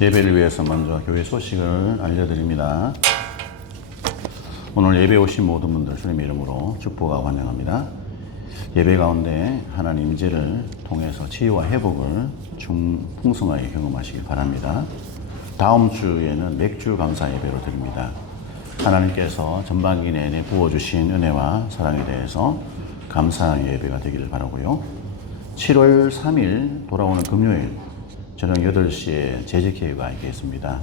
예배를 위해서 먼저 교회 소식을 알려드립니다. 오늘 예배 오신 모든 분들 주님의 이름으로 축복하고 환영합니다. 예배 가운데 하나님 임재를 통해서 치유와 회복을 풍성하게 경험하시길 바랍니다. 다음 주에는 맥주 감사 예배로 드립니다. 하나님께서 전반기 내내 부어주신 은혜와 사랑에 대해서 감사의 예배가 되기를 바라고요. 7월 3일 돌아오는 금요일 저녁 8시에 재직회의가 있겠습니다.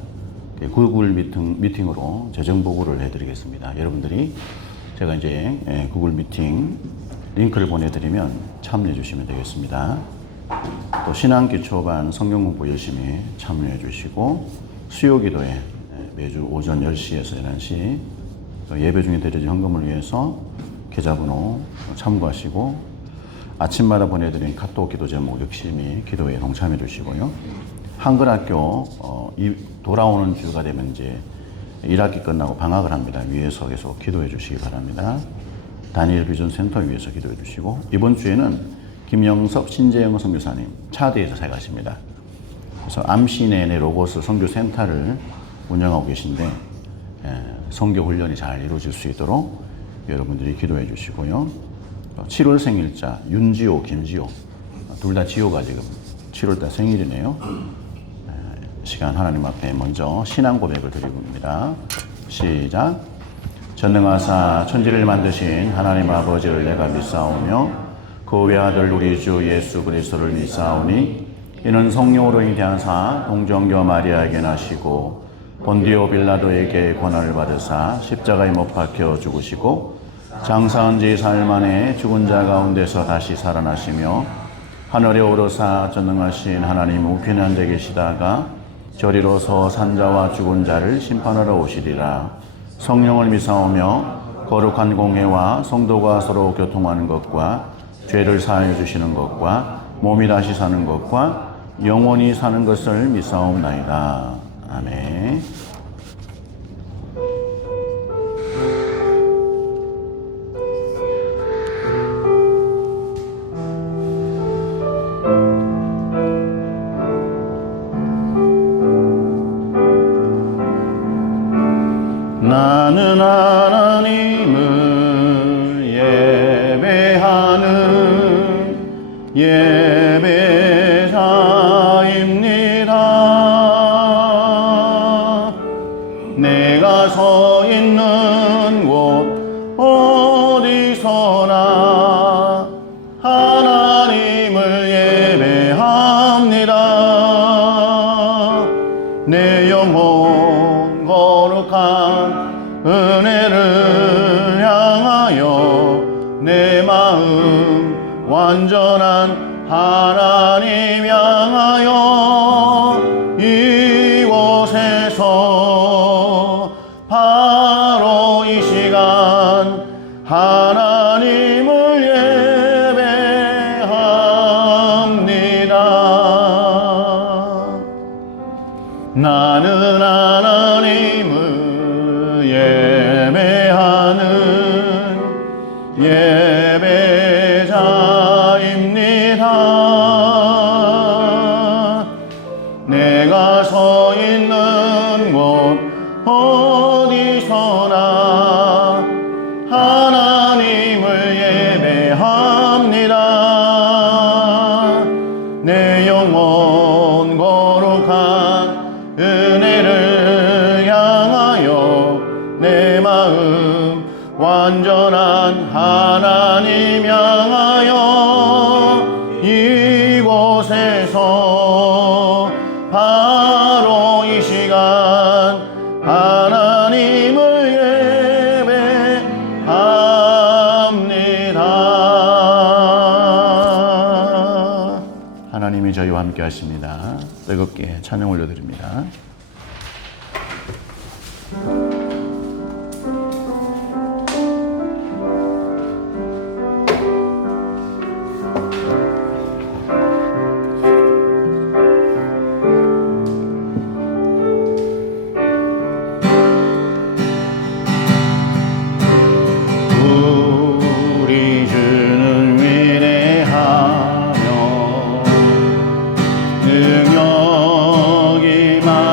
구글 미팅으로 재정 보고를 해드리겠습니다. 여러분들이 제가 이제 구글 미팅 링크를 보내드리면 참여해 주시면 되겠습니다. 또 신앙기초반 성경 공부 열심히 참여해 주시고 수요기도에 매주 오전 10시에서 11시 예배 중에 드려진 헌금을 위해서 계좌번호 참고하시고 아침마다 보내드린 카톡 기도 제목 열심히 기도에 동참해 주시고요. 한글학교 돌아오는 주가 되면 이제 1학기 끝나고 방학을 합니다. 위에서 계속 기도해 주시기 바랍니다. 다니엘 비전 센터 위에서 기도해 주시고 이번 주에는 김영섭 신재영 선교사님 차대에서 사역하십니다. 그래서 암시내내 로고스 선교센터를 운영하고 계신데 선교 훈련이 잘 이루어질 수 있도록 여러분들이 기도해 주시고요. 7월 생일자 윤지호, 김지호 둘 다 지호가 지금 7월달 생일이네요. 시간 하나님 앞에 먼저 신앙 고백을 드립니다. 시작. 전능하사 천지를 만드신 하나님 아버지를 내가 믿사오며 그 외아들 우리 주 예수 그리스도를 믿사오니 이는 성령으로 인하사 동정녀 마리아에게 나시고 본디오 빌라도에게 고난을 받으사 십자가에 못 박혀 죽으시고 장사한 지 사흘 만에 죽은 자 가운데서 다시 살아나시며 하늘에 오르사 전능하신 하나님 우편에 앉아 계시다가 저리로서 산자와 죽은 자를 심판하러 오시리라. 성령을 믿사오며 거룩한 공회와 성도가 서로 교통하는 것과 죄를 사하여 주시는 것과 몸이 다시 사는 것과 영원히 사는 것을 믿사옵나이다. 아멘. 나는 하나님을 예배하는 예배자입니다. 내가 서 있는 곳 어디서나 하나님을 예배합니다. 내 영혼 거룩한 은혜를 향하여 내 마음 완전한 하나님 향하여 이곳에서 바로 이 시간 하나님을 예배합니다. 나는 하나님을 예배하는 예배자입니다. 내가 서 있는 곳 어디서나 하나님을 예배합니다. 내 영혼 거룩한 은혜를 향하여 내 마음 완전한 하나님 향하여 이곳에서 바로 이 시간 하나님을 예배합니다. 하나님이 저희와 함께 하십니다. 뜨겁게 찬양 올려드립니다. 능력이 많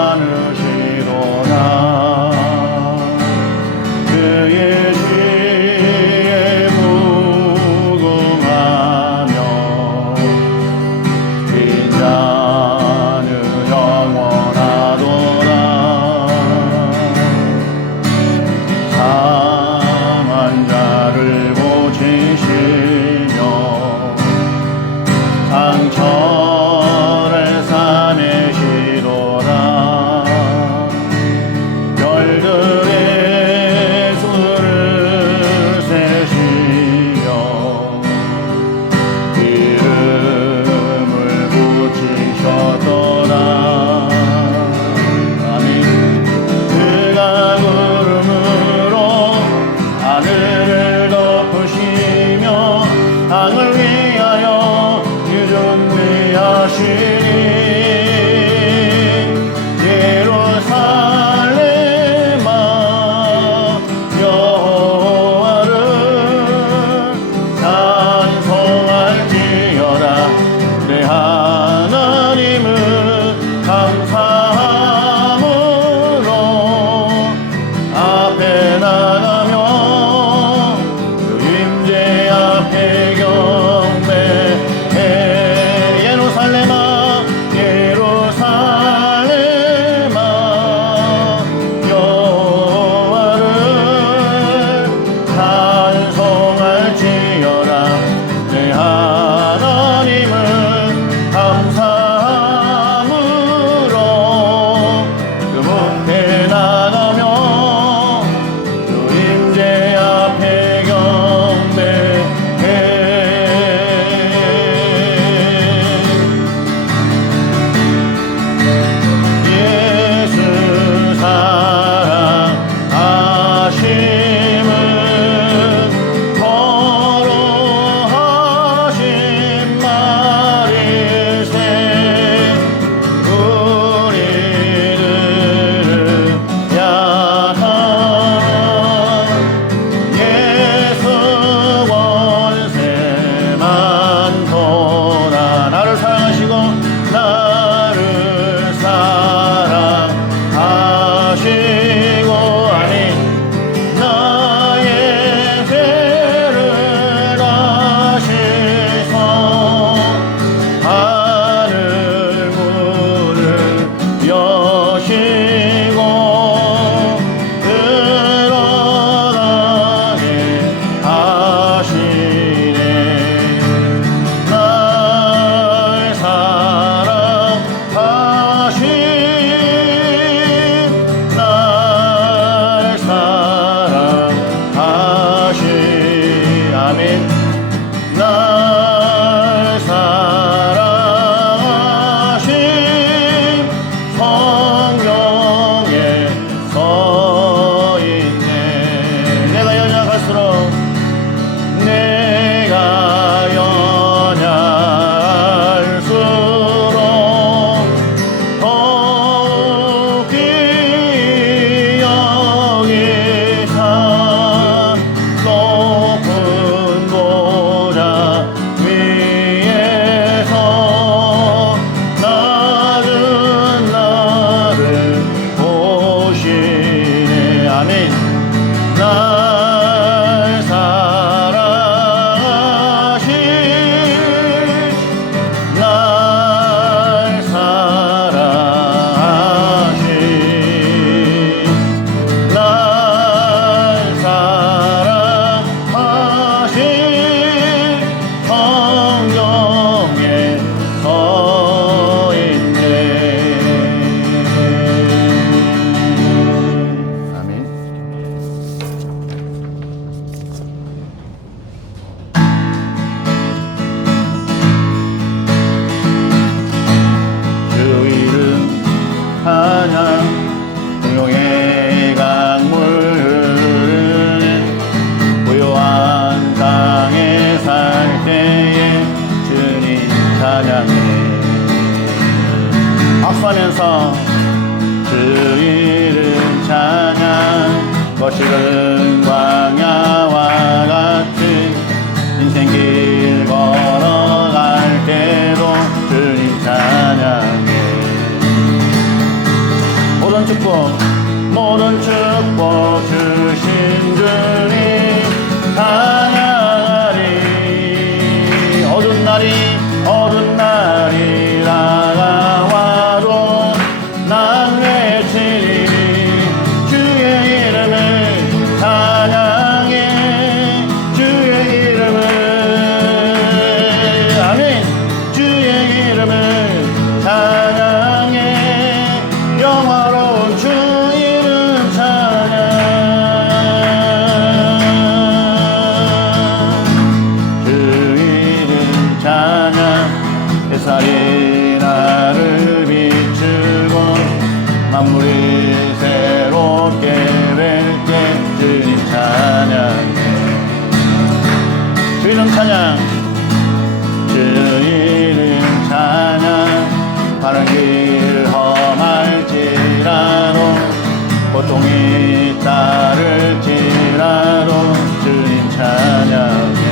찬양 공용의 강물 흐르는 고요한 땅에 살 때에 주님 찬양해 박수하면서 주 이름 찬양 거칠은 광야와 같은 인생길 걸어갈 때도 주님 찬양해 모든 축복 주신 주님 찬양하리 어두운 날이 다가와도 난 외치리 주의 이름을 찬양해 주의 이름을 아멘 주의 이름을 찬양해 영화로운 주 이름 찬양 주 이름 찬양 햇살이 나를 비추고 만물이 새롭게 될 때 주님 찬양해 주 이름 찬양 주 이름 찬양 바른 길 험할지라도 고통이 따를지라도 주님 찬양해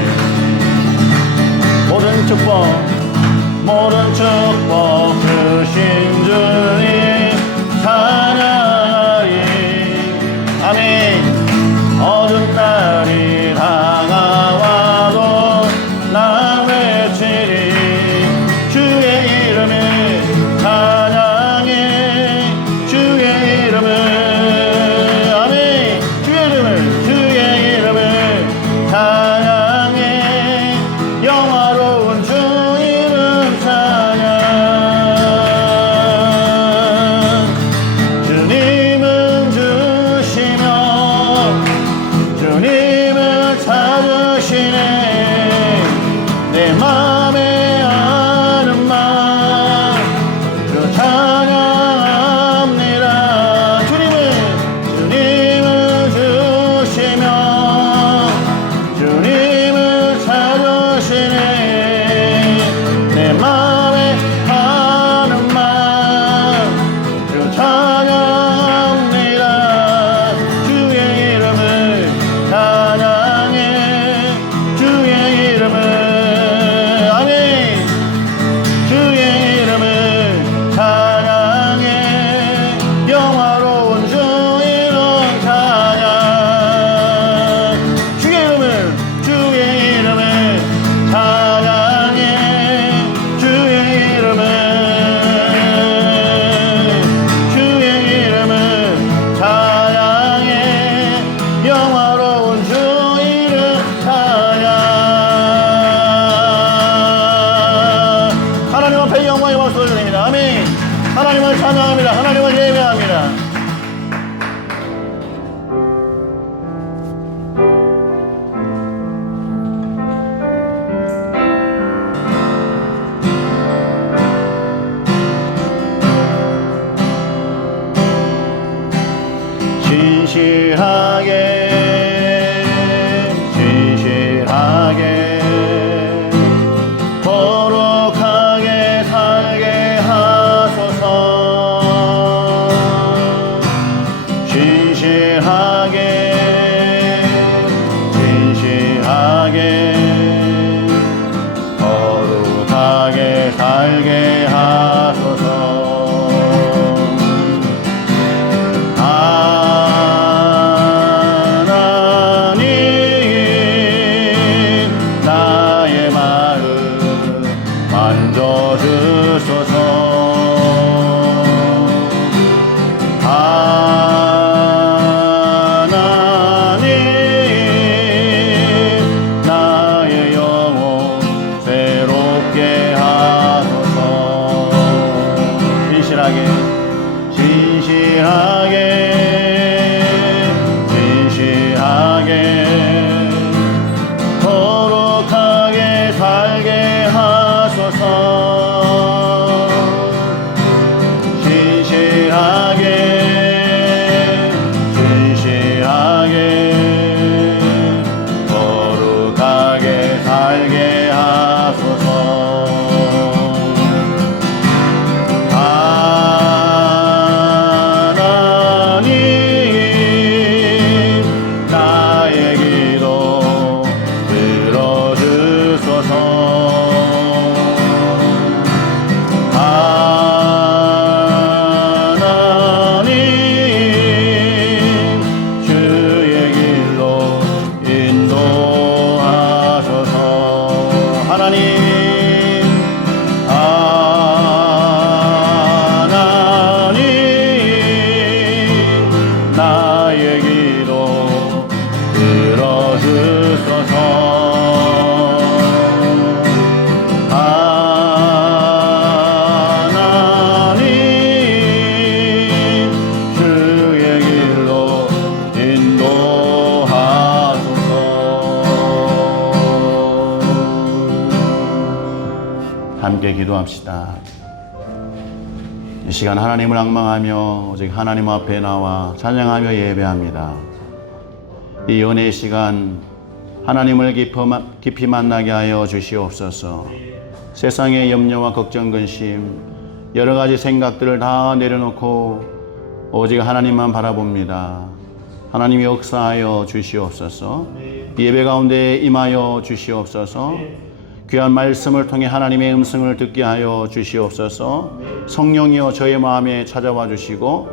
모든 축복 주신 주님 찬양하리 아멘 어두운 날이 다가와도 나 외치리 주의 이름을 찬양해 주의 이름을 아멘 주의 이름을 찬양해 영화로운 주 이름 찬양 주님은 주시며 주님을 찾으시네 내 맘에 아는 맘주 찬양합니다 주님을 주시며 주님을 찾으시네 내 맘에 아는 맘주 찬양합니다 주의 이름을 찬양해 주의 이름을 아멘 주의 이름을 찬양해 영화로운 주 이름 찬양 주의 이름을 찬양해 주의 이름을 찬양해 영화로운 주 이름 찬양 하나님 앞에 영광의 박수 올려드립니다 아멘 하나님을 찬양합니다 하나님을 예배합니다 진실하게 거룩하게 살게 하소서 진실하게 거룩하게 살게 하소서 진실하게 기도합시다. 이 시간 하나님을 앙망하며 오직 하나님 앞에 나와 찬양하며 예배합니다. 이 은혜의 시간 하나님을 깊이 만나게 하여 주시옵소서. 세상의 염려와 걱정, 근심, 여러 가지 생각들을 다 내려놓고 오직 하나님만 바라봅니다. 하나님이 역사하여 주시옵소서. 예배 가운데 임하여 주시옵소서. 귀한 말씀을 통해 하나님의 음성을 듣게 하여 주시옵소서. 성령이여 저의 마음에 찾아와 주시고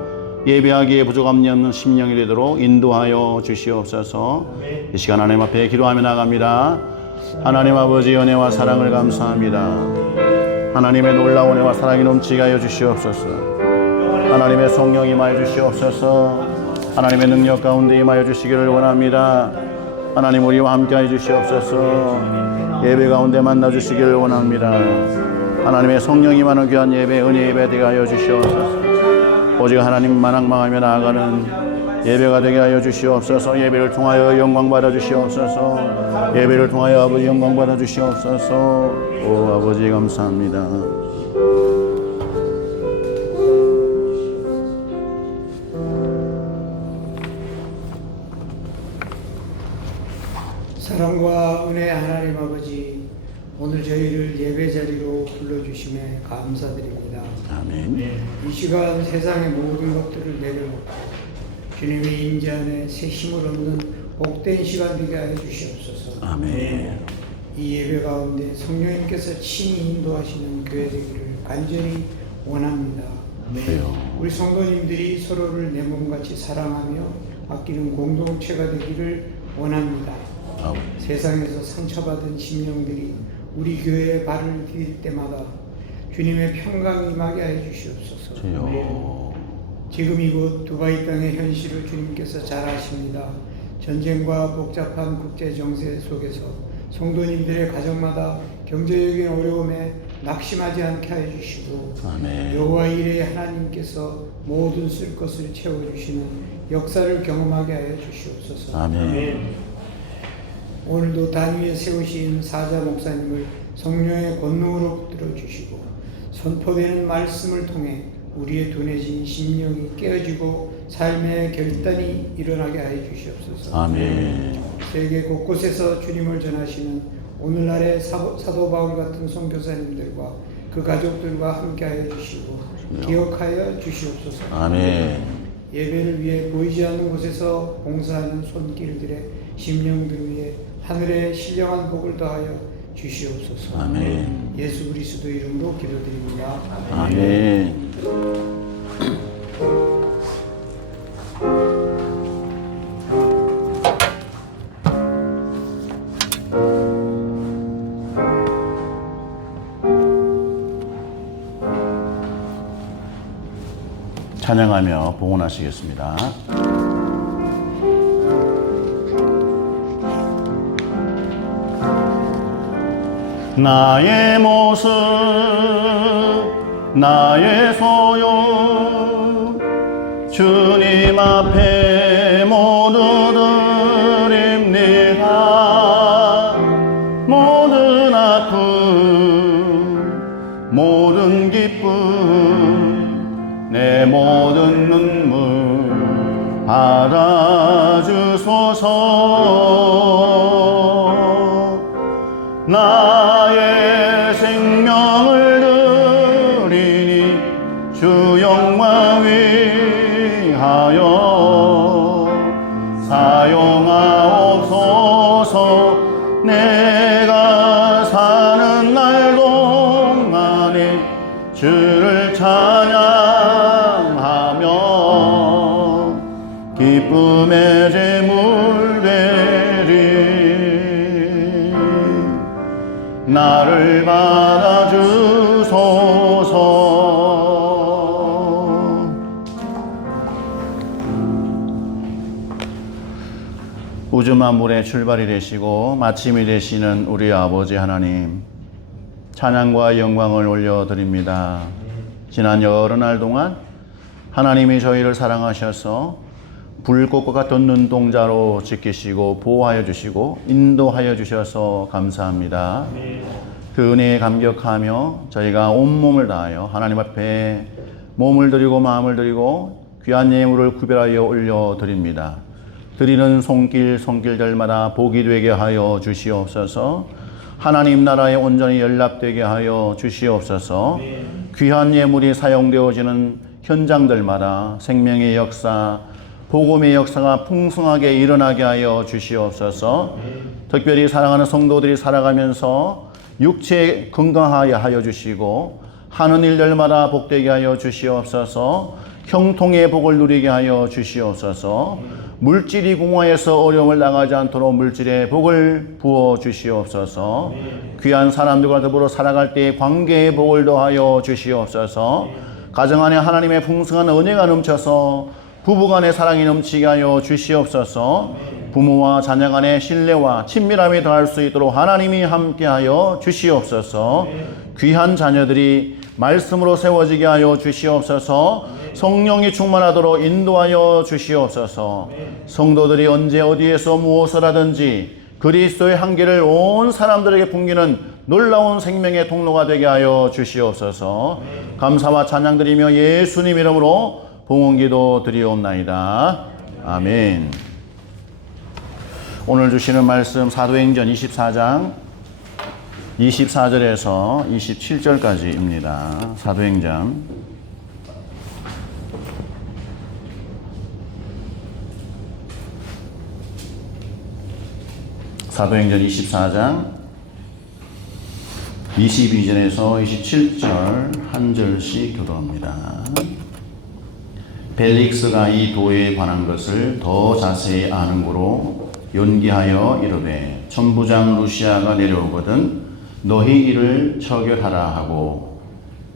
예배하기에 부족함이 없는 심령이 되도록 인도하여 주시옵소서. 이 시간 하나님 앞에 기도하며 나갑니다. 하나님 아버지 은혜와 사랑을 감사합니다. 하나님의 놀라운 은혜와 사랑이 넘치게 하여 주시옵소서. 하나님의 성령 임하여 주시옵소서. 하나님의 능력 가운데 임하여 주시기를 원합니다. 하나님 우리와 함께 하여 주시옵소서. 예배 가운데 만나 주시기를 원합니다. 하나님의 성령 임하는 귀한 예배, 은혜 예배 되게 하여 주시옵소서. 오직 하나님만 앙망하며 나아가는 예배가 되게 하여 주시옵소서. 예배를 통하여 영광 받아 주시옵소서. 예배를 통하여 아버지 영광 받아 주시옵소서. 오 아버지 감사합니다. 사랑과 은혜 하나님 아버지, 오늘 저희를 예배 자리로 불러주심에 감사드립니다. 아멘. 이 시간 세상의 모든 것들을 내려놓고 주님의 임재 안에 새 힘을 얻는 복된 시간 되게 하여 주시옵소서. 아멘. 이 예배 가운데 성령님께서 친히 인도하시는 교회 되기를 간절히 원합니다. 우리 성도님들이 서로를 내 몸같이 사랑하며 아끼는 공동체가 되기를 원합니다. 세상에서 상처받은 심령들이 우리 교회에 발을 디딜 때마다 주님의 평강이 임하게 하여 주시옵소서. 지금 이곳 두바이 땅의 현실을 주님께서 잘 아십니다. 전쟁과 복잡한 국제 정세 속에서 성도님들의 가정마다 경제적인 어려움에 낙심하지 않게 하여 주시고, 여호와 이레의 하나님께서 모든 쓸 것을 채워주시는 역사를 경험하게 하여 주시옵소서. 아멘. 오늘도 단 위에 세우신 사자 목사님을 성령의 권능으로 붙들어 주시고 선포되는 말씀을 통해 우리의 둔해진 심령이 깨어지고 삶의 결단이 일어나게 하여 주시옵소서. 아멘. 세계 곳곳에서 주님을 전하시는 오늘날의 사도 바울 같은 선교사님들과 그 가족들과 함께하여 주시고 기억하여 주시옵소서. 아멘. 예배를 위해 보이지 않는 곳에서 봉사하는 손길들의 심령들 위해 하늘의 신령한 복을 더하여 주시옵소서. 아멘. 예수 그리스도 이름으로 기도드립니다. 아멘. 찬양하며 봉헌하시겠습니다. 나의 모습, 나의 소유, 주님 앞에 모두 드립니다. 모든 아픔, 모든 기쁨, 내 모든 눈물 받아주소서. 나의 생명을 드리니 주 영광 위하여 사용하옵소서. 내가 사는 날 동안에 주를 찬양하며 기쁨의 제물 되리. 나를 받아주소서. 우주 만물의 출발이 되시고 마침이 되시는 우리 아버지 하나님, 찬양과 영광을 올려드립니다. 지난 여러 날 동안 하나님이 저희를 사랑하셔서 불꽃과 같은 눈동자로 지키시고 보호하여 주시고 인도하여 주셔서 감사합니다. 그 은혜에 감격하며 저희가 온몸을 다하여 하나님 앞에 몸을 드리고 마음을 드리고 귀한 예물을 구별하여 올려드립니다. 드리는 손길들마다 복이 되게 하여 주시옵소서. 하나님 나라에 온전히 연락되게 하여 주시옵소서. 귀한 예물이 사용되어지는 현장들마다 생명의 역사, 복음의 역사가 풍성하게 일어나게 하여 주시옵소서. 특별히 사랑하는 성도들이 살아가면서 육체 건강하게 하여 주시고 하는 일들마다 복되게 하여 주시옵소서. 형통의 복을 누리게 하여 주시옵소서. 물질이 공허해서 어려움을 당하지 않도록 물질의 복을 부어 주시옵소서. 귀한 사람들과 더불어 살아갈 때의 관계의 복을 더하여 주시옵소서. 가정 안에 하나님의 풍성한 은혜가 넘쳐서 부부간의 사랑이 넘치게 하여 주시옵소서. 부모와 자녀 간의 신뢰와 친밀함이 더할 수 있도록 하나님이 함께하여 주시옵소서. 귀한 자녀들이 말씀으로 세워지게 하여 주시옵소서. 성령이 충만하도록 인도하여 주시옵소서. 성도들이 언제 어디에서 무엇을 하든지 그리스도의 한계를 온 사람들에게 풍기는 놀라운 생명의 통로가 되게 하여 주시옵소서. 감사와 찬양 드리며 예수님 이름으로 봉헌기도 드리옵나이다. 아멘. 오늘 주시는 말씀 사도행전 24장 24절에서 27절까지입니다. 사도행전 24장 22절에서 27절 한 절씩 교도합니다. 벨릭스가 이 도에 관한 것을 더 자세히 아는 고로 연기하여 이르되 천부장 루시아가 내려오거든 너희 이를 처결하라 하고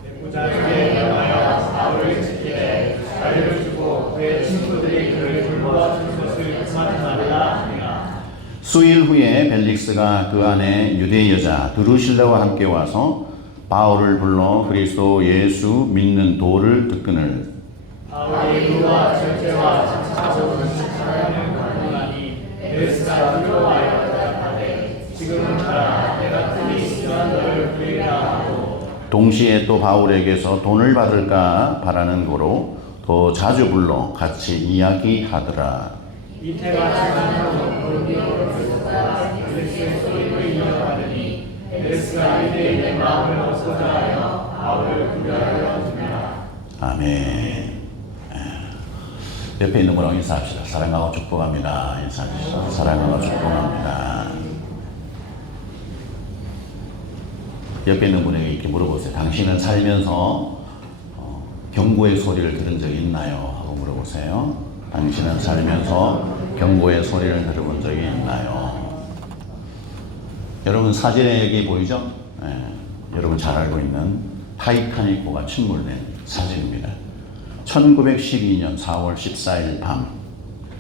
백부장에게 명하여 바울을 지키되 자유를 주고 그의 친구들이 그를 돌보아준 것을 그만하리라 하니라. 수일 후에 벨릭스가 그 안에 유대 여자 드루실라와 함께 와서 바울을 불러 그리스도 예수 믿는 도를 듣거늘 바울이 그와 절제와 장차적으로 사랑을 권하니 벨릭스가 두려워하여 대답하되 지금은 가라 내가 뜻이 이러한 너를 부리라 하고 동시에 또 바울에게서 돈을 받을까 바라는 고로 더 자주 불러 같이 이야기하더라. 이태가 지나고 고르기로 들었다 벨릭스의 소리를 이어가더니 벨릭스가 유대인의 마음을 얻고자 하여 바울을 구별하여 주니라. 아멘. 옆에 있는 분하고 인사합시다. 사랑하고 축복합니다. 인사하시죠. 사랑하고 축복합니다. 옆에 있는 분에게 이렇게 물어보세요. 당신은 살면서 경고의 소리를 들은 적이 있나요? 하고 물어보세요. 당신은 살면서 경고의 소리를 들어본 적이 있나요? 여러분 사진에 여기 보이죠? 네, 여러분 잘 알고 있는 타이타닉호가 침몰된 사진입니다. 1912년 4월 14일 밤,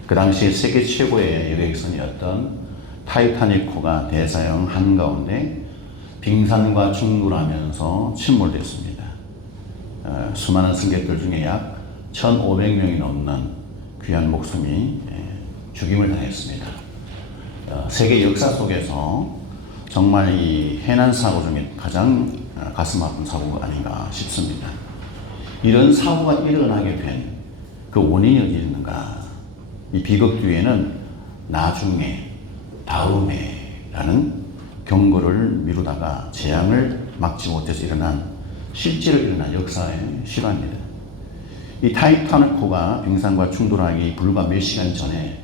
그 당시 세계 최고의 여객선이었던 타이타닉호가 대서양 한가운데 빙산과 충돌하면서 침몰됐습니다. 수많은 승객들 중에 약 1,500명이 넘는 귀한 목숨이 죽임을 당했습니다. 세계 역사 속에서 정말 이 해난 사고 중에 가장 가슴 아픈 사고가 아닌가 싶습니다. 이런 사고가 일어나게 된 그 원인이 어디 있는가? 이 비극 뒤에는 나중에, 다음에 라는 경고를 미루다가 재앙을 막지 못해서 일어난 실제로 일어난 역사의 실화입니다. 이 타이타닉호가 빙산과 충돌하기 불과 몇 시간 전에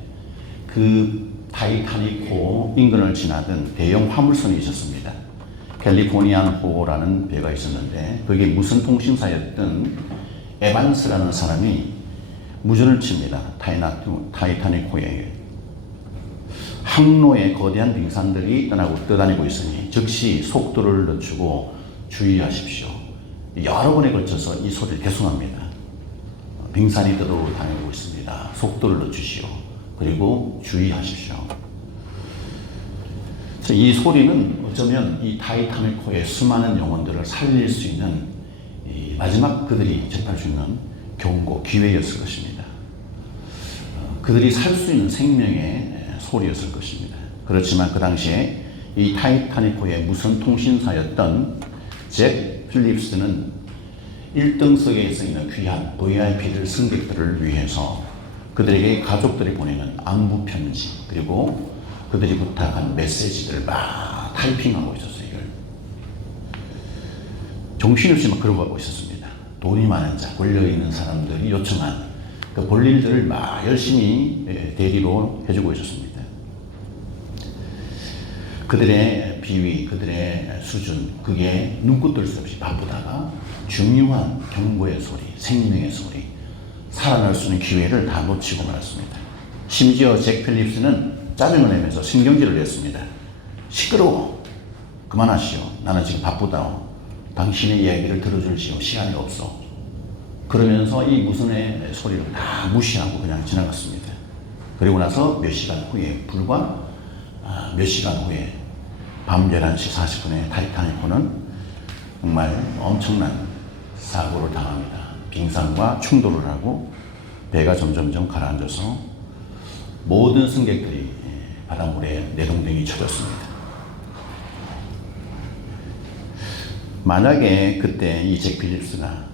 그 타이타닉호 인근을 지나던 대형 화물선이 있었습니다. 캘리포니안호라는 배가 있었는데 그게 무슨 통신사였던 에반스라는 사람이 무전을 칩니다. 타이타닉호에 항로에 거대한 빙산들이 떠다니고 있으니 즉시 속도를 늦추고 주의하십시오. 여러 번에 걸쳐서 이 소리를 계속합니다. 빙산이 떠다니고 있습니다. 속도를 늦추시오. 그리고 주의하십시오. 그래서 이 소리는 어쩌면 이 타이타닉호의 수많은 영혼들을 살릴 수 있는 이 마지막 그들이 접할 수 있는 경고, 기회였을 것입니다. 그들이 살 수 있는 생명의 소리였을 것입니다. 그렇지만 그 당시에 이 타이타닉호의 무선 통신사였던 잭 필립스는 1등석에 있는 귀한 VIP들 승객들을 위해서 그들에게 가족들이 보내는 안부 편지 그리고 그들이 부탁한 메시지들을 막 타이핑하고 있었어요. 이걸 정신없이 막 걸어가고 있었습니다. 돈이 많은 자, 권력있는 사람들이 요청한 그 볼일들을 막 열심히 대리로 해주고 있었습니다. 그들의 비위, 그들의 수준, 그게 눈꽃 뜰 수 없이 바쁘다가 중요한 경고의 소리, 생명의 소리, 살아날 수 있는 기회를 다 놓치고 말았습니다. 심지어 잭 필립스는 짜증을 내면서 신경질을 냈습니다. 시끄러워. 그만하시오. 나는 지금 바쁘다. 당신의 이야기를 들어줄 시간이 없어. 그러면서 이 무선의 소리를 다 무시하고 그냥 지나갔습니다. 그리고 나서 몇 시간 후에, 불과 몇 시간 후에 밤 11시 40분에 타이타닉호는 정말 엄청난 사고를 당합니다. 빙산과 충돌을 하고 배가 점점점 가라앉아서 모든 승객들이 바닷물에 내동댕이 쳐졌습니다. 만약에 그때 이 잭 필립스가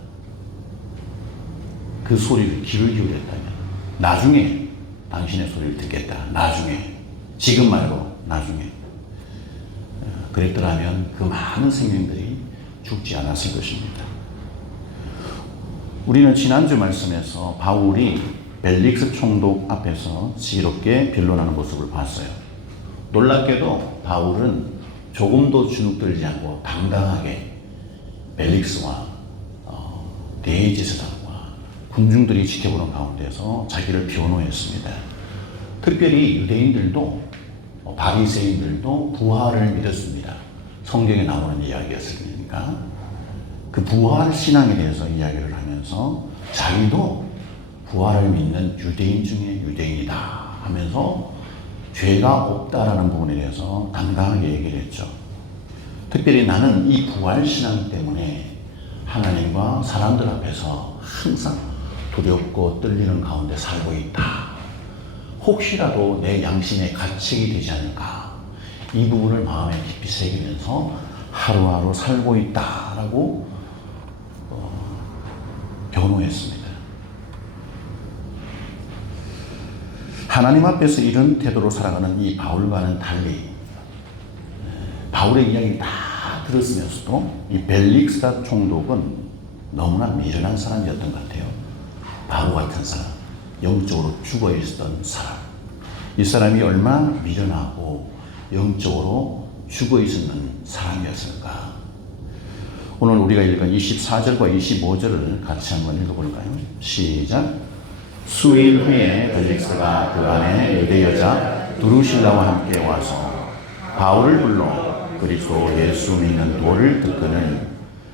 그 소리를 귀를 기울였다면 나중에 당신의 소리를 듣겠다. 나중에. 지금 말고 나중에. 그랬더라면 그 많은 생명들이 죽지 않았을 것입니다. 우리는 지난주 말씀에서 바울이 벨릭스 총독 앞에서 지혜롭게 변론하는 모습을 봤어요. 놀랍게도 바울은 조금도 주눅들지 않고 당당하게 벨릭스와 대제사장과 군중들이 지켜보는 가운데서 자기를 변호했습니다. 특별히 유대인들도 바리새인들도 부활을 믿었습니다. 성경에 나오는 이야기였으니까 그 부활 신앙에 대해서 이야기를 하면서 자기도 부활을 믿는 유대인 중에 유대인이다 하면서 죄가 없다라는 부분에 대해서 당당하게 얘기를 했죠. 특별히 나는 이 부활 신앙 때문에 하나님과 사람들 앞에서 항상 두렵고 떨리는 가운데 살고 있다. 혹시라도 내 양심의 가책이 되지 않을까. 이 부분을 마음에 깊이 새기면서 하루하루 살고 있다라고 변호했습니다. 하나님 앞에서 이런 태도로 살아가는 이 바울과는 달리 바울의 이야기를 다 들었으면서도 이 벨릭스 총독은 너무나 미련한 사람이었던 것 같아요. 바보 같은 사람, 영적으로 죽어 있었던 사람. 이 사람이 얼마나 미련하고 영적으로 죽어 있었는 사람이었을까. 오늘 우리가 읽은 24절과 25절을 같이 한번 읽어볼까요? 시작. 수일 후에 벨릭스가 그 안에 유대 여자 두루실라와 함께 와서 바울을 불러 그리스도 예수 믿는 도를 듣거늘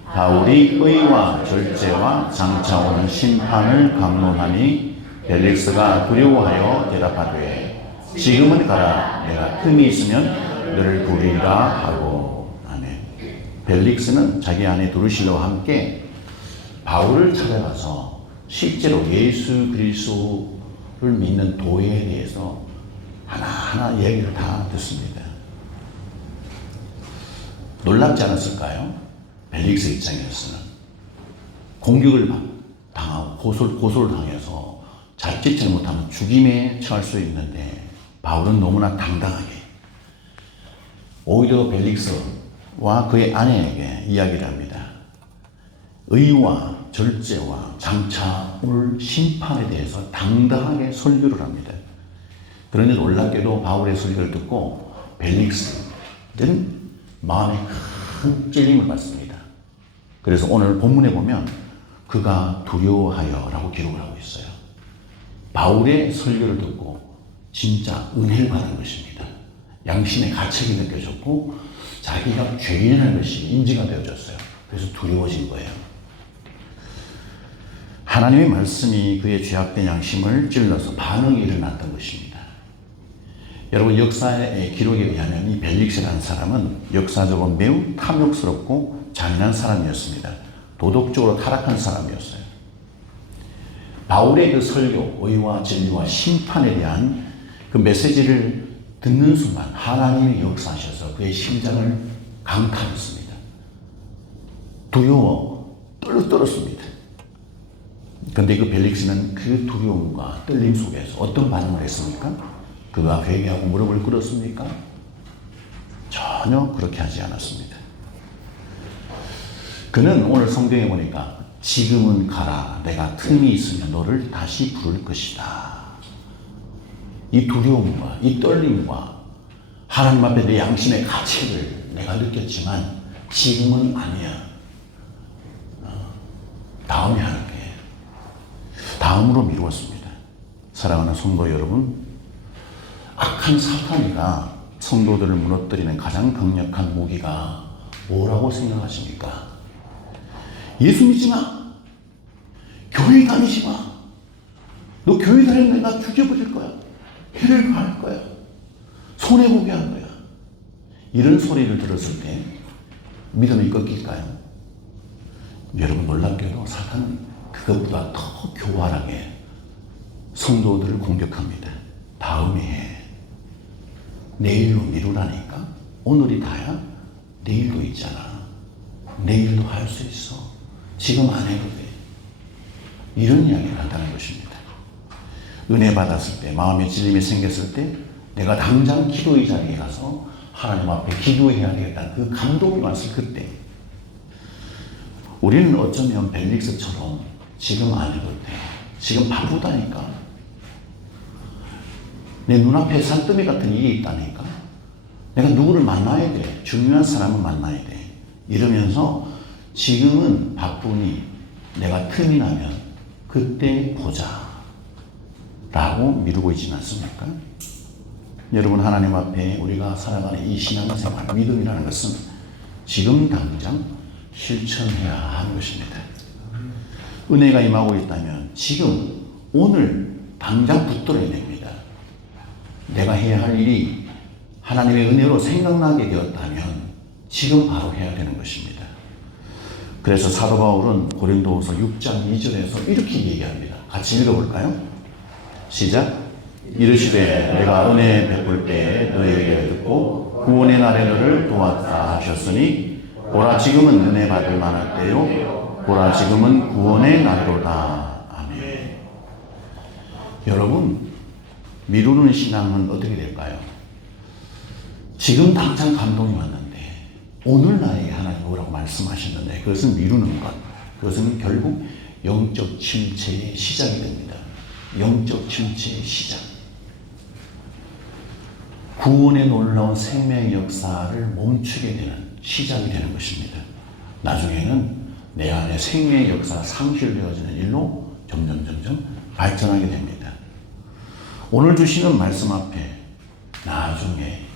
바울이 의와 절제와 장차 오는 심판을 강론하니 벨릭스가 두려워하여 대답하되 지금은 가라. 내가 틈이 있으면 너를 부리라 하고. 아멘. 벨릭스는 자기 아내 두루실라와 함께 바울을 찾아가서 실제로 예수 그리스도를 믿는 도에 대해서 하나하나 얘기를 다 듣습니다. 놀랍지 않았을까요? 벨릭스 입장에서는 공격을 당하고 고소를 당해서 자칫 잘못하면 죽임에 처할 수 있는데 바울은 너무나 당당하게 오히려 벨릭스와 그의 아내에게 이야기를 합니다. 의와 절제와 장차 올 심판에 대해서 당당하게 설교를 합니다. 그런데 놀랍게도 바울의 설교를 듣고 벨릭스는 마음에 큰 찔림을 받습니다. 그래서 오늘 본문에 보면 그가 두려워하여 라고 기록을 하고 있어요. 바울의 설교를 듣고 진짜 은혜를 받은 것입니다. 양심의 가책이 느껴졌고 자기가 죄인이라는 것이 인지가 되어졌어요. 그래서 두려워진 거예요. 하나님의 말씀이 그의 죄악된 양심을 찔러서 반응이 일어났던 것입니다. 여러분, 역사의 기록에 의하면 이 벨릭스라는 사람은 역사적으로 매우 탐욕스럽고 잔인한 사람이었습니다. 도덕적으로 타락한 사람이었어요. 바울의 그 설교, 의와 진리와 심판에 대한 그 메시지를 듣는 순간 하나님이 역사하셔서 그의 심장을 강타했습니다. 두려워 떨었습니다. 그런데 그 벨릭스는 그 두려움과 떨림 속에서 어떤 반응을 했습니까? 그가 회개하고 무릎을 꿇었습니까? 전혀 그렇게 하지 않았습니다. 그는 오늘 성경에 보니까 지금은 가라. 내가 틈이 있으면 너를 다시 부를 것이다. 이 두려움과 이 떨림과 하나님 앞에 내 양심의 가책을 내가 느꼈지만 지금은 아니야. 다음에 할게. 다음으로 미루었습니다. 사랑하는 성도 여러분, 악한 사탄이가 성도들을 무너뜨리는 가장 강력한 무기가 뭐라고 생각하십니까? 예수 믿지 마. 교회 다니지 마. 너 교회 다니면 나 죽여버릴 거야. 해를 가할 거야. 손해보게 할 거야. 이런 소리를 들었을 때 믿음이 꺾일까요? 여러분, 놀랍게도 사탄은 그것보다 더 교활하게 성도들을 공격합니다. 다음에 해. 내일로 미루라니까. 오늘이 다야? 내일도 있잖아. 내일도 할 수 있어. 지금 안 해도 돼. 이런 이야기를 한다는 것입니다. 은혜 받았을 때, 마음에 찔림이 생겼을 때 내가 당장 기도의 자리에 가서 하나님 앞에 기도해야 되겠다는 그 감동이 왔을 그때 우리는 어쩌면 벨릭스처럼 지금 안 해도 돼. 지금 바쁘다니까. 내 눈앞에 산더미 같은 일이 있다니까. 내가 누구를 만나야 돼. 중요한 사람을 만나야 돼. 이러면서 지금은 바쁘니 내가 틈이 나면 그때 보자 라고 미루고 있지는 않습니까? 여러분, 하나님 앞에 우리가 살아가는 이 신앙생활, 믿음이라는 것은 지금 당장 실천해야 하는 것입니다. 은혜가 임하고 있다면 지금 오늘 당장 붙들어야 됩니다. 내가 해야 할 일이 하나님의 은혜로 생각나게 되었다면 지금 바로 해야 되는 것입니다. 그래서 사도 바울은 고린도후서 6장 2절에서 이렇게 얘기합니다. 같이 읽어볼까요? 시작. 이르시되 내가 은혜 베풀 때에 너희에게 듣고 구원의 날에 너를 도왔다 하셨으니 보라 지금은 은혜 받을 만할 때요 보라 지금은 구원의 날이로다. 아멘. 여러분, 미루는 신앙은 어떻게 될까요? 지금 당장 감동이 왔는데 오늘날에 하나님 오라고 말씀하셨는데 그것은 미루는 것, 그것은 결국 영적 침체의 시작이 됩니다. 영적 침체의 시작. 구원의 놀라운 생명의 역사를 멈추게 되는 시작이 되는 것입니다. 나중에는 내 안에 생명의 역사가 상실되어지는 일로 점점 발전하게 됩니다. 오늘 주시는 말씀 앞에 나중에,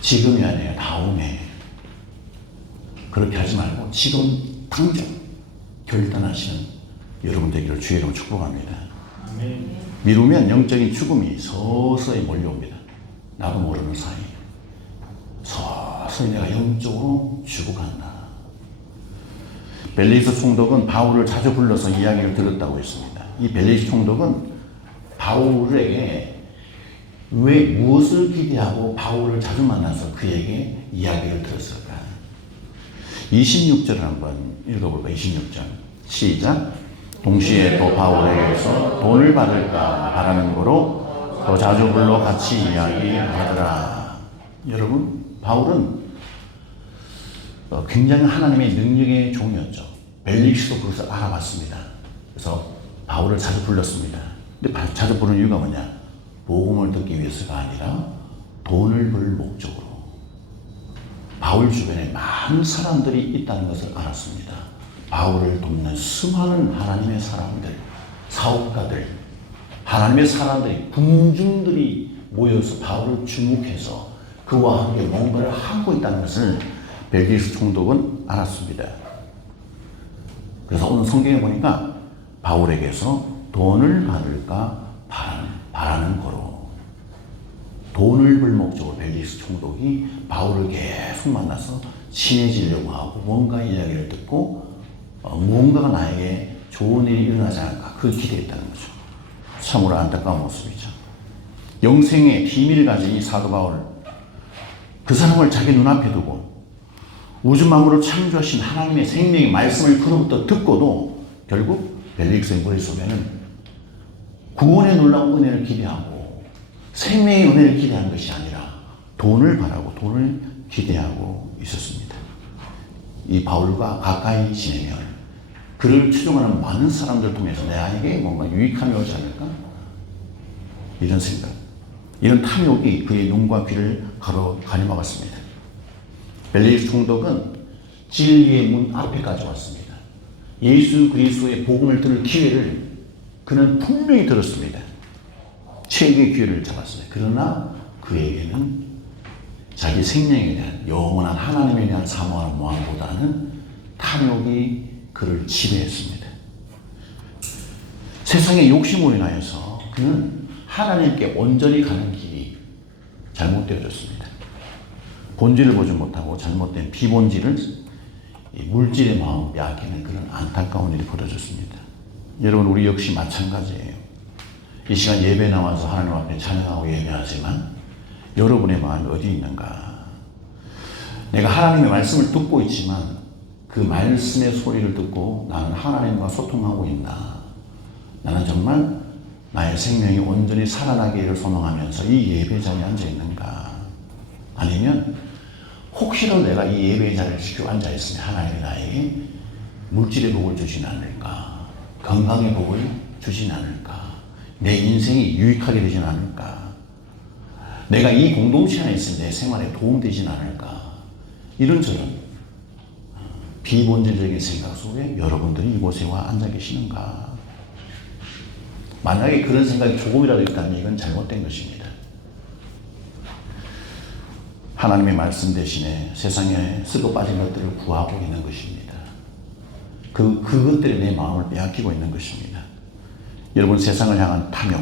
지금이 아니라 다음에, 그렇게 하지 말고 지금 당장 결단하시는 여러분 되기를 주의 이름으로 축복합니다. 미루면 영적인 죽음이 서서히 몰려옵니다. 나도 모르는 사이 서서히 내가 영적으로 죽어간다. 벨릭스 총독은 바울을 자주 불러서 이야기를 들었다고 했습니다. 이 벨릭스 총독은 바울에게 왜 무엇을 기대하고 바울을 자주 만나서 그에게 이야기를 들었을까? 26절을 한번 읽어볼까요? 26절 시작. 동시에 또 바울에게서 돈을 받을까 바라는 거로 더 자주 불러 같이 이야기하더라. 여러분, 바울은 굉장히 하나님의 능력의 종이었죠. 벨릭스도 그것을 알아봤습니다. 그래서 바울을 자주 불렀습니다. 근데 자주 부르는 이유가 뭐냐? 복음을 듣기 위해서가 아니라 돈을 벌 목적으로. 바울 주변에 많은 사람들이 있다는 것을 알았습니다. 바울을 돕는 수많은 하나님의 사람들, 사업가들, 하나님의 사람들이, 군중들이 모여서 바울을 주목해서 그와 함께 뭔가를 하고 있다는 것을 벨릭스 총독은 알았습니다. 그래서 오늘 성경에 보니까 바울에게서 돈을 받을까 바라는 거로, 돈을 벌 목적으로 벨릭스 총독이 바울을 계속 만나서 친해지려고 하고 뭔가 이야기를 듣고 무언가가 나에게 좋은 일이 일어나지 않을까 그 기대했다는 거죠. 참으로 안타까운 모습이죠. 영생의 비밀을 가진 이 사도 바울, 그 사람을 자기 눈앞에 두고 우주 만물을 창조하신 하나님의 생명의 말씀을 그로부터 듣고도 결국 벨릭스의 머릿속에는 구원의 놀라운 은혜를 기대하고 생명의 은혜를 기대한 것이 아니라 돈을 바라고 돈을 기대하고 있었습니다. 이 바울과 가까이 지내면 그를 추종하는 많은 사람들 통해서 내게 뭔가 유익함이 오지 않을까? 이런 생각, 이런 탐욕이 그의 눈과 귀를 가려막았습니다. 벨릭스 총독은 진리의 문 앞에까지 왔습니다. 예수 그리스도의 복음을 들을 기회를 그는 분명히 들었습니다. 최고의 기회를 잡았습니다. 그러나 그에게는 자기 생명에 대한 영원한 하나님에 대한 사모하는 마음보다는 탐욕이 그를 지배했습니다. 세상의 욕심으로 인하여서 그는 하나님께 온전히 가는 길이 잘못되어졌습니다. 본질을 보지 못하고 잘못된 비본질을 물질의 마음을 빼앗기는 그런 안타까운 일이 벌어졌습니다. 여러분, 우리 역시 마찬가지예요. 이 시간 예배 나와서 하나님 앞에 찬양하고 예배하지만 여러분의 마음이 어디 있는가? 내가 하나님의 말씀을 듣고 있지만 그 말씀의 소리를 듣고 나는 하나님과 소통하고 있나? 나는 정말 나의 생명이 온전히 살아나기를 소망하면서 이 예배 자리에 앉아 있는가? 아니면 혹시라도 내가 이 예배 자리를 지키고 앉아 있으면 하나님이 나에게 물질의 복을 주진 않을까? 건강의 복을 주진 않을까? 내 인생이 유익하게 되진 않을까? 내가 이 공동체 안에 있으면 내 생활에 도움되진 않을까? 이런저런 비본질적인 생각 속에 여러분들이 이곳에 와 앉아 계시는가? 만약에 그런 생각이 조금이라도 있다면 이건 잘못된 것입니다. 하나님의 말씀 대신에 세상에 썩어 빠진 것들을 구하고 있는 것입니다. 그것들이 내 마음을 빼앗기고 있는 것입니다. 여러분, 세상을 향한 탐욕,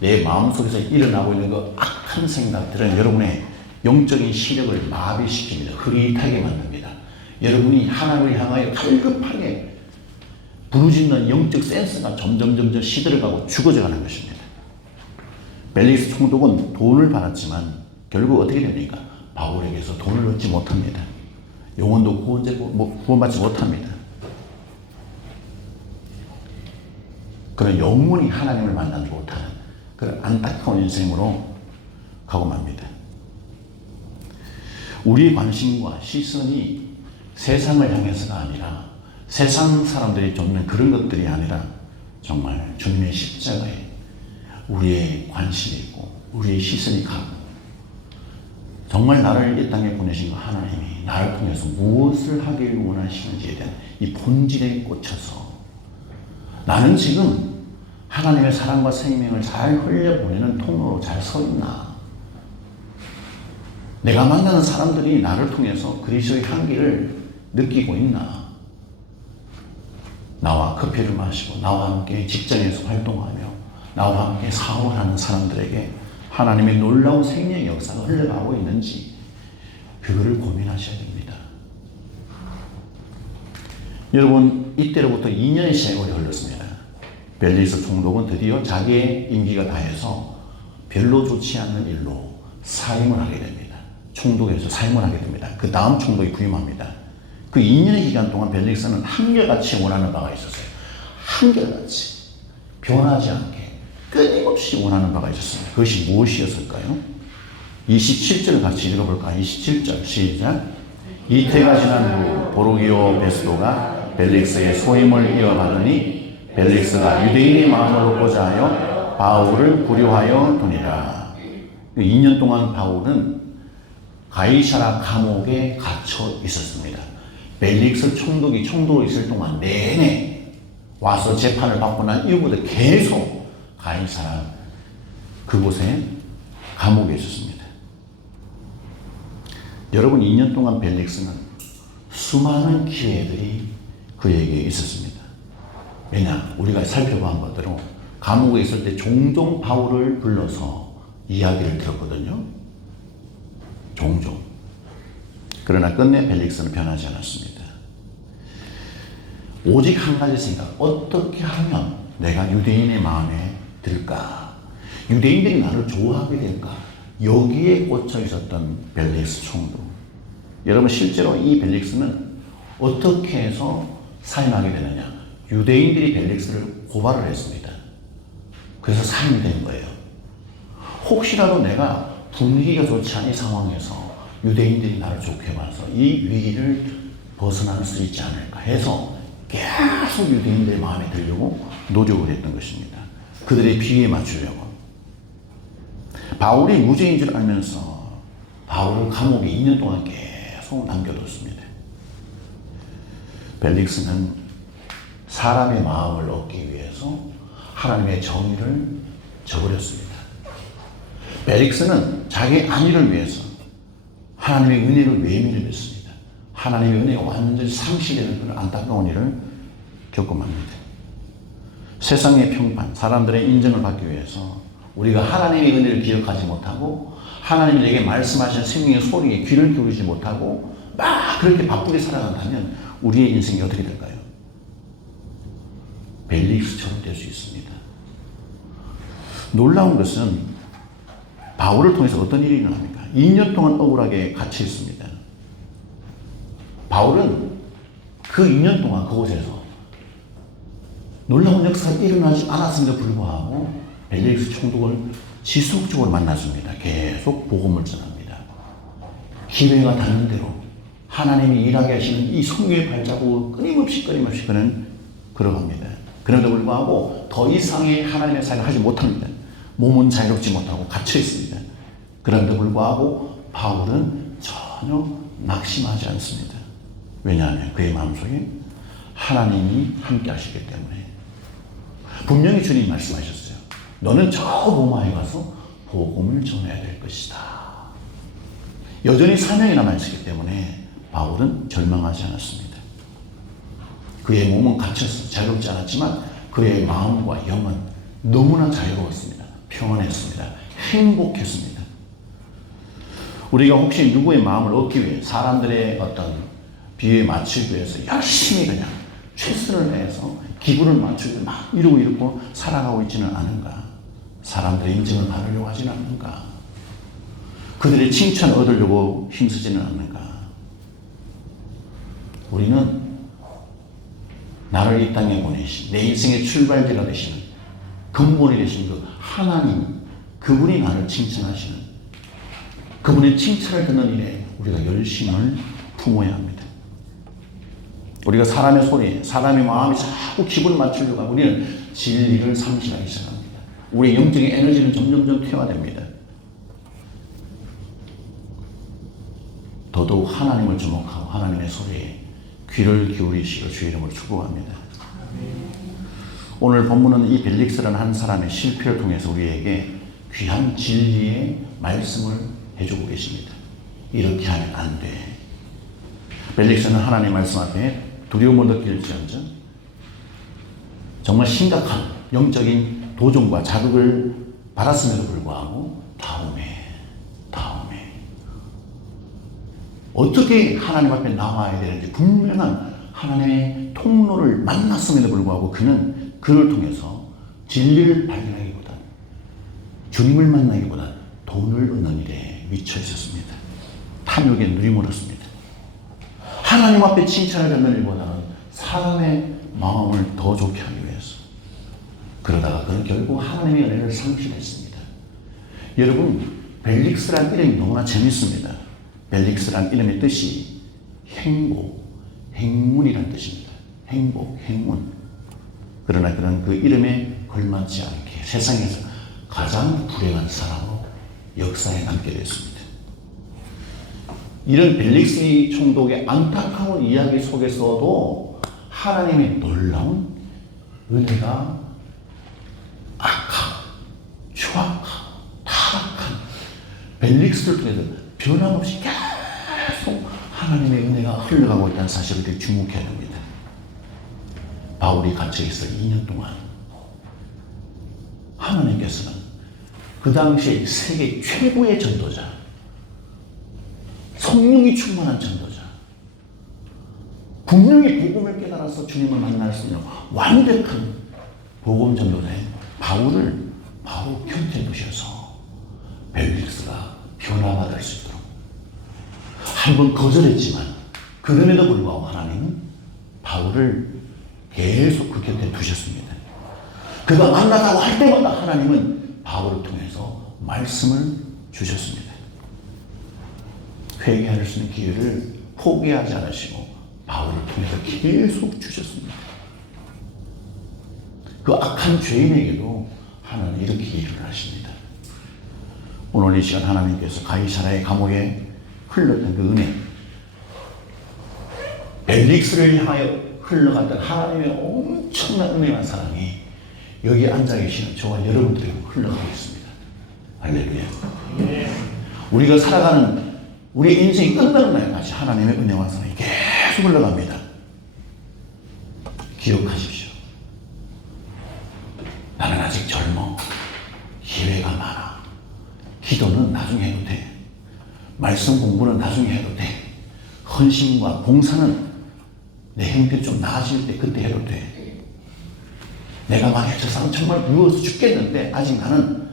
내 마음속에서 일어나고 있는 그 악한 생각들은 여러분의 영적인 시력을 마비시킵니다. 흐릿하게 만듭니다. 여러분이 하나님을 향하여 갈급하게 부르짖는 영적 센스가 점점 시들어가고 죽어져가는 것입니다. 벨릭스 총독은 돈을 받았지만 결국 어떻게 됩니까? 바울에게서 돈을 얻지 못합니다. 영혼도 구원받지 못합니다. 그런 영원히 하나님을 만나지 못하는 그런 안타까운 인생으로 가고 맙니다. 우리의 관심과 시선이 세상을 향해서가 아니라 세상 사람들이 쫓는 그런 것들이 아니라 정말 주님의 십자가에 우리의 관심이 있고 우리의 시선이 가고 정말 나를 이 땅에 보내신 하나님이 나를 통해서 무엇을 하길 원하시는지에 대한 이 본질에 꽂혀서 나는 지금 하나님의 사랑과 생명을 잘 흘려보내는 통로로 잘 서 있나? 내가 만나는 사람들이 나를 통해서 그리스도의 향기를 느끼고 있나? 나와 커피를 마시고 나와 함께 직장에서 활동하며 나와 함께 사업을 하는 사람들에게 하나님의 놀라운 생명의 역사가 흘러가고 있는지 그거를 고민하셔야 됩니다. 여러분, 이때로부터 2년의 세월이 흘렀습니다. 벨릭스 총독은 드디어 자기의 임기가 다해서 별로 좋지 않는 일로 사임을 하게 됩니다. 총독에서 사임을 하게 됩니다. 그 다음 총독이 부임합니다. 그 2년의 기간 동안 벨릭스는 한결같이 원하는 바가 있었어요. 한결같이 변하지 않게 끊임없이 원하는 바가 있었습니다. 그것이 무엇이었을까요? 27절을 같이 읽어볼까요? 27절 시작. 이태가 지난 후 보르기오 베스도가 벨릭스의 소임을 이어받으니 벨릭스가 유대인의 마음을 얻고자 하여 바울을 구려하여 두니라. 2년 동안 바울은 가이사라 감옥에 갇혀 있었습니다. 벨릭스 총독이 총독으로 있을 동안 내내 와서 재판을 받고 난 이후부터 계속 가이사라 그곳에 감옥에 있었습니다. 여러분, 2년 동안 벨릭스는 수많은 기회들이 그에게 있었습니다. 왜냐? 우리가 살펴본 것대로 감옥에 있을 때 종종 바울을 불러서 이야기를 들었거든요. 종종. 그러나 끝내 벨릭스는 변하지 않았습니다. 오직 한 가지 생각, 어떻게 하면 내가 유대인의 마음에 들까? 유대인들이 나를 좋아하게 될까? 여기에 꽂혀 있었던 벨릭스 총독. 여러분 실제로 이 벨릭스는 어떻게 해서 사임하게 되느냐? 유대인들이 벨릭스를 고발을 했습니다. 그래서 사임이 된 거예요. 혹시라도 내가 분위기가 좋지 않은 상황에서 유대인들이 나를 좋게 봐서 이 위기를 벗어날 수 있지 않을까 해서 계속 유대인들의 마음에 들려고 노력을 했던 것입니다. 그들의 비위에 맞추려고. 바울이 무죄인 줄 알면서 바울을 감옥에 2년 동안 계속 남겨뒀습니다. 벨릭스는 사람의 마음을 얻기 위해서 하나님의 정의를 저버렸습니다. 벨릭스는 자기 안위를 위해서 하나님의 은혜를 외면을 했습니다. 하나님의 은혜가 완전히 상실되는 그런 안타까운 일을 겪고 맙니다. 세상의 평판, 사람들의 인정을 받기 위해서 우리가 하나님의 은혜를 기억하지 못하고 하나님이 내게 말씀하신 생명의 소리에 귀를 기울이지 못하고 막 그렇게 바쁘게 살아간다면 우리의 인생이 어떻게 될까요? 벨릭스처럼 될 수 있습니다. 놀라운 것은 바울을 통해서 어떤 일이 일어납니까? 2년 동안 억울하게 갇혀 있습니다. 바울은 그 2년 동안 그곳에서 놀라운 역사가 일어나지 않았음에도 불구하고 벨릭스 총독을 지속적으로 만났습니다. 계속 복음을 전합니다. 기회가 닿는 대로 하나님이 일하게 하시는 이 성령의 발자국을 끊임없이 그는 걸어갑니다. 그럼에도 불구하고 더 이상의 하나님의 사역을 하지 못합니다. 몸은 자유롭지 못하고 갇혀 있습니다. 그럼에도 불구하고 바울은 전혀 낙심하지 않습니다. 왜냐하면 그의 마음속에 하나님이 함께 하시기 때문에. 분명히 주님이 말씀하셨어요. 너는 저 로마에 가서 복음을 전해야 될 것이다. 여전히 사명이 남아있기 때문에 바울은 절망하지 않았습니다. 그의 몸은 갇혀서 자유롭지 않았지만 그의 마음과 영은 너무나 자유로웠습니다. 평안했습니다. 행복했습니다. 우리가 혹시 누구의 마음을 얻기 위해 사람들의 어떤 비유에 맞추기 위해서 열심히 그냥 최선을 다해서 기분을 맞추고 막 이러고 살아가고 있지는 않은가? 사람들의 인정을 받으려고 하지는 않는가? 그들의 칭찬을 얻으려고 힘쓰지는 않는가? 우리는 나를 이 땅에 보내신 내 인생의 출발지가 되시는 근본이 되신 그 하나님, 그분이 나를 칭찬하시는 그분의 칭찬을 듣는 일에 우리가 열심을 품어야 합니다. 우리가 사람의 소리에 사람의 마음이 자꾸 기분을 맞추려고 하고 우리는 진리를 상실하기 시작합니다. 우리의 영적인 에너지는 점점 퇴화됩니다. 더더욱 하나님을 주목하고 하나님의 소리에 귀를 기울이시고 주의 이름으로 축복합니다. 오늘 본문은 이 벨릭스라는 한 사람의 실패를 통해서 우리에게 귀한 진리의 말씀을 해주고 계십니다. 이렇게 하면 안 돼. 벨릭스는 하나님의 말씀 앞에 두려움을 느낄지언정 정말 심각한 영적인 도전과 자극을 받았음에도 불구하고 다음에 어떻게 하나님 앞에 나와야 되는지 분명한 하나님의 통로를 만났음에도 불구하고 그는 그를 통해서 진리를 발견하기보다 주님을 만나기보다 돈을 얻는 일에 미쳐 있었습니다. 탐욕에 누리물었습니다. 하나님 앞에 칭찬을 받는 일보다는 사람의 마음을 더 좋게 하기 위해서. 그러다가 그는 결국 하나님의 은혜를 상실했습니다. 여러분, 벨릭스란 이름이 너무나 재밌습니다. 벨릭스란 이름의 뜻이 행문이라는 뜻입니다. 행문. 그러나 그는 그 이름에 걸맞지 않게 세상에서 가장 불행한 사람으로 역사에 남게 됐습니다. 이런 벨릭스 총독의 안타까운 이야기 속에서도 하나님의 놀라운 은혜가 악한, 추악한, 타락한 벨릭스를 통해서 변함없이 계속 하나님의 은혜가 흘러가고 있다는 사실을 되게 주목해야 됩니다. 바울이 갇혀있어 2년 동안 하나님께서는 그 당시에 세계 최고의 전도자, 성령이 충만한 전도자, 분명히 복음을 깨달아서 주님을 만날 수 있는 완벽한 복음 전도자의 바울을 바로 곁에 두셔서 벨릭스가 변화받을 수 있도록 한 번 거절했지만 그럼에도 불구하고 하나님은 바울을 계속 그 곁에 두셨습니다. 그가 만나자고 할 때마다 하나님은 바울을 통해서 말씀을 주셨습니다. 회개할 수 있는 기회를 포기하지 않으시고 바울을 통해서 계속 주셨습니다. 그 악한 죄인에게도 하나님은 이렇게 일을 하십니다. 오늘 이 시간 하나님께서 가이사라의 감옥에 흘렀던 그 은혜, 벨릭스를 향하여 흘러갔던 하나님의 엄청난 은혜와 사랑이 여기 앉아 계시는 저와 여러분들에게 흘러가고 있습니다. 할렐루야. 우리가 살아가는 우리 인생이 끝나는 날까지 하나님의 은혜와 사랑이 계속 흘러갑니다. 기억하십시오. 나는 아직 젊어. 기회가 많아. 기도는 나중에 해도 돼. 말씀 공부는 나중에 해도 돼. 헌신과 봉사는 내 형편이 좀 나아질 때 그때 해도 돼. 내가 만약 저 사람 정말 미워서 죽겠는데 아직 나는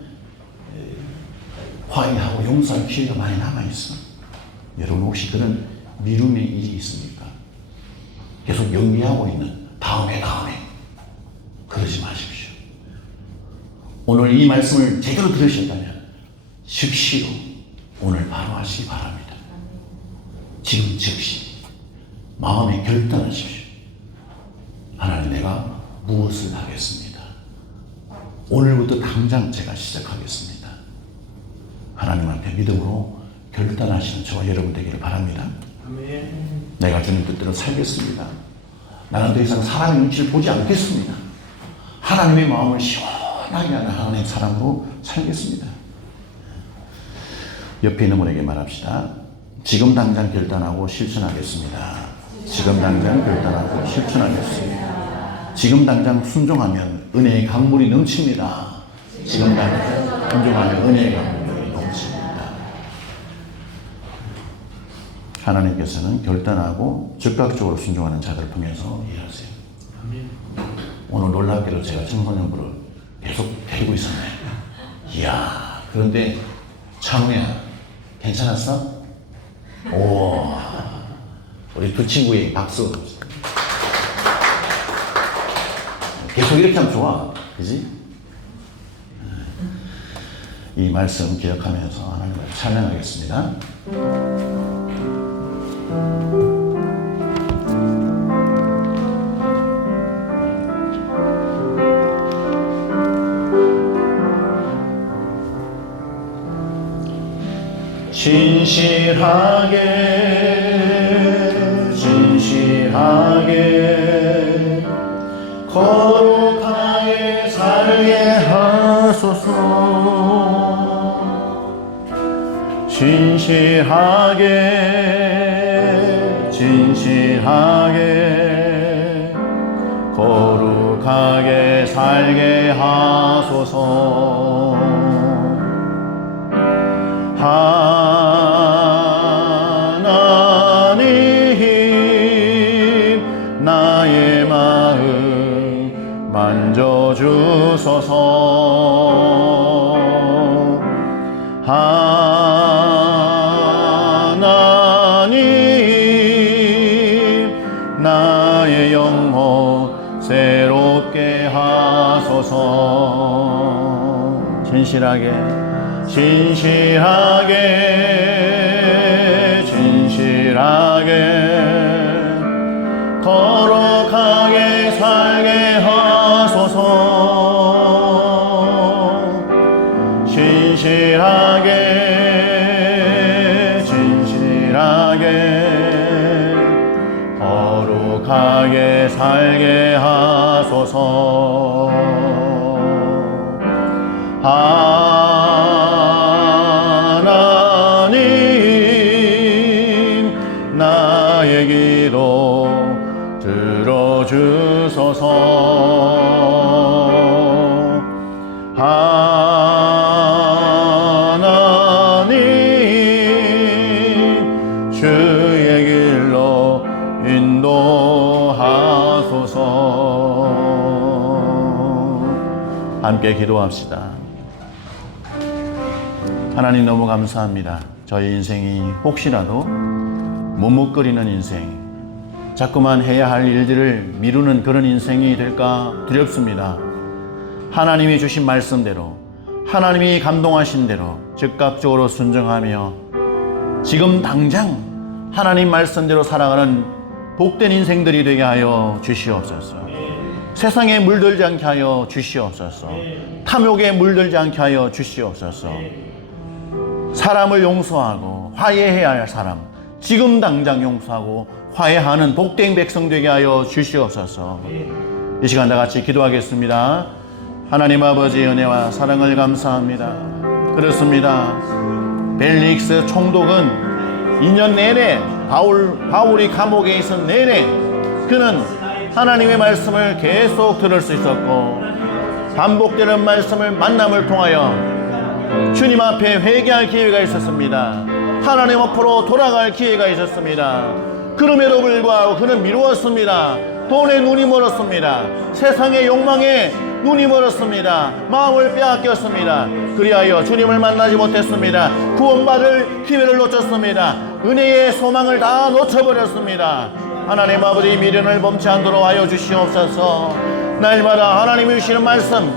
화해하고 용서할 기회가 많이 남아있어. 여러분 혹시 그런 미rum의 일이 있습니까? 계속 연기하고 있는 다음에 그러지 마십시오. 오늘 이 말씀을 제대로 들으셨다면 즉시로 오늘 바로 하시기 바랍니다. 지금 즉시 마음에 결단하십시오. 하나님, 내가 무엇을 하겠습니다. 오늘부터 당장 제가 시작하겠습니다. 하나님한테 믿음으로 결단하시는 저와 여러분 되기를 바랍니다. 아멘. 내가 주님 뜻대로 살겠습니다. 나는 더 이상 사람의 눈치를 보지 않겠습니다. 하나님의 마음을 시원하게 하는 하나님의 사람으로 살겠습니다. 옆에 있는 분에게 말합시다. 지금 당장 결단하고 실천하겠습니다. 지금 당장 결단하고 실천하겠습니다. 지금 당장 순종하면 은혜의 강물이 넘칩니다. 지금 당장 순종하면 은혜의 강물이 넘칩니다. 하나님께서는 결단하고 즉각적으로 순종하는 자들을 통해서 일하세요. 아멘. 오늘 놀랍게도 제가 청소년부를 계속 데리고 있었네. 이야, 그런데 찬우야, 괜찮았어? 오, 우리 두 친구의 박수. 계속 이렇게 하면 좋아, 그지? 이 말씀 기억하면서 하나님을 찬양하겠습니다. 진실하게 거룩하게 살게 하소서. 진실하게 거룩하게 살게 하소서. 하나님, 나의 마음 만져주소서. 하나님, 나의 영혼 새롭게 하소서. 진실하게 거룩하게 살게 하소서. 진실하게 거룩하게 살게 하소서. 하나님, 나의 기도 들어주소서. 하나님, 주의 길로 인도하소서. 함께 기도합시다. 하나님 너무 감사합니다. 저희 인생이 혹시라도 머뭇거리는 인생, 자꾸만 해야 할 일들을 미루는 그런 인생이 될까 두렵습니다. 하나님이 주신 말씀대로, 하나님이 감동하신 대로 즉각적으로 순종하며 지금 당장 하나님 말씀대로 살아가는 복된 인생들이 되게 하여 주시옵소서. 세상에 물들지 않게 하여 주시옵소서. 탐욕에 물들지 않게 하여 주시옵소서. 사람을 용서하고 화해해야 할 사람, 지금 당장 용서하고 화해하는 복된 백성 되게 하여 주시옵소서. 이 시간 다 같이 기도하겠습니다. 하나님 아버지의 은혜와 사랑을 감사합니다. 그렇습니다. 벨릭스 총독은 2년 내내 바울이 감옥에 있은 내내 그는 하나님의 말씀을 계속 들을 수 있었고, 반복되는 말씀을 만남을 통하여 주님 앞에 회개할 기회가 있었습니다. 하나님 앞으로 돌아갈 기회가 있었습니다. 그럼에도 불구하고 그는 미루었습니다. 돈에 눈이 멀었습니다. 세상의 욕망에 눈이 멀었습니다. 마음을 빼앗겼습니다. 그리하여 주님을 만나지 못했습니다. 구원받을 기회를 놓쳤습니다. 은혜의 소망을 다 놓쳐버렸습니다. 하나님 아버지, 미련을 범치 않도록 하여 주시옵소서. 날마다 하나님이 주시는 말씀,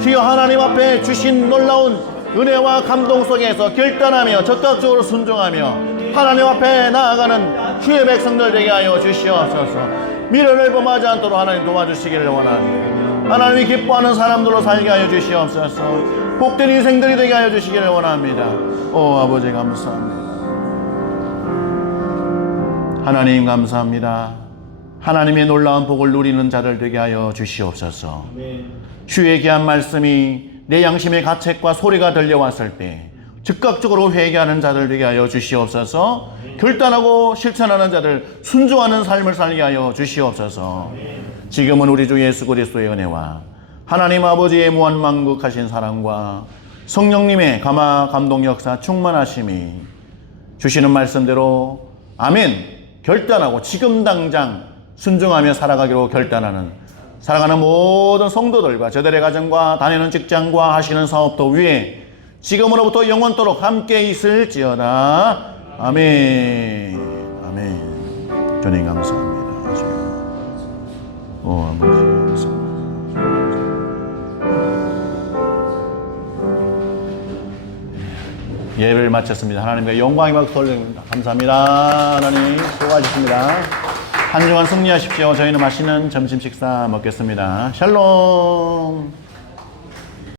주여 하나님 앞에 주신 놀라운 은혜와 감동 속에서 결단하며 적극적으로 순종하며 하나님 앞에 나아가는 주의 백성들 되게 하여 주시옵소서. 미련을 범하지 않도록 하나님 도와주시기를 원합니다. 하나님이 기뻐하는 사람들로 살게 하여 주시옵소서. 복된 인생들이 되게 하여 주시기를 원합니다. 오 아버지 감사합니다. 하나님 감사합니다. 하나님의 놀라운 복을 누리는 자들 되게 하여 주시옵소서. 주의 귀한 말씀이 내 양심의 가책과 소리가 들려왔을 때 즉각적으로 회개하는 자들 되게 하여 주시옵소서. 결단하고 실천하는 자들, 순종하는 삶을 살게 하여 주시옵소서. 지금은 우리 주 예수 그리스도의 은혜와 하나님 아버지의 무한만국하신 사랑과 성령님의 감화 감동 역사 충만하심이 주시는 말씀대로 아멘 결단하고 지금 당장 순종하며 살아가기로 결단하는 살아가는 모든 성도들과 저들의 가정과 다니는 직장과 하시는 사업도 위에 지금으로부터 영원토록 함께 있을지어다. 아멘. 아멘. 주님 감사합니다. 오 아버지 감사합니다. 예배를 마쳤습니다. 하나님께 영광의 박수 올립니다. 감사합니다. 하나님 수고하셨습니다. 한 주간 승리하십시오. 저희는 맛있는 점심 식사 먹겠습니다. 샬롬.